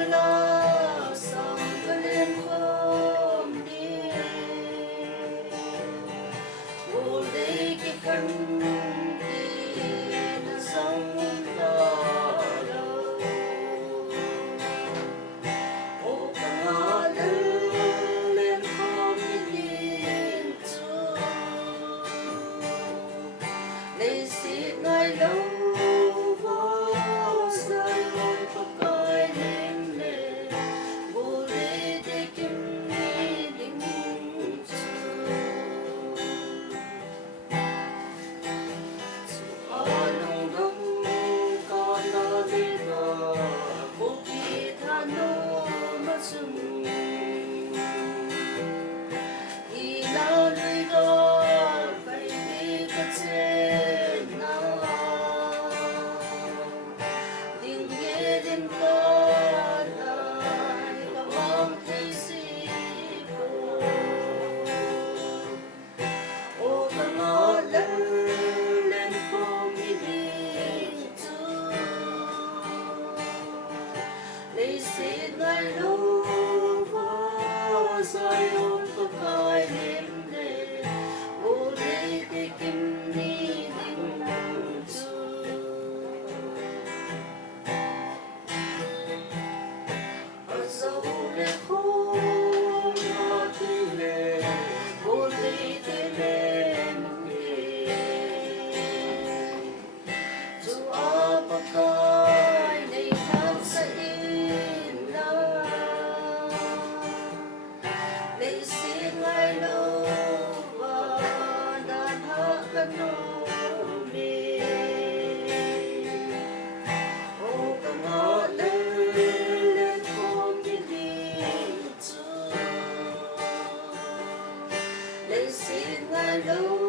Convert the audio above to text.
la sang lên không đi vô đây cái khăn đi nó sang đó đâu ô cả lên không đi chúa lấy xin ngài lâu They say thy love was I on the kai him day, oh they take him needing to. As a holy home, not in there, oh they them to Abakai, they can't say. They sing I know dan hakano me o kamalen kong giling tu They sing I know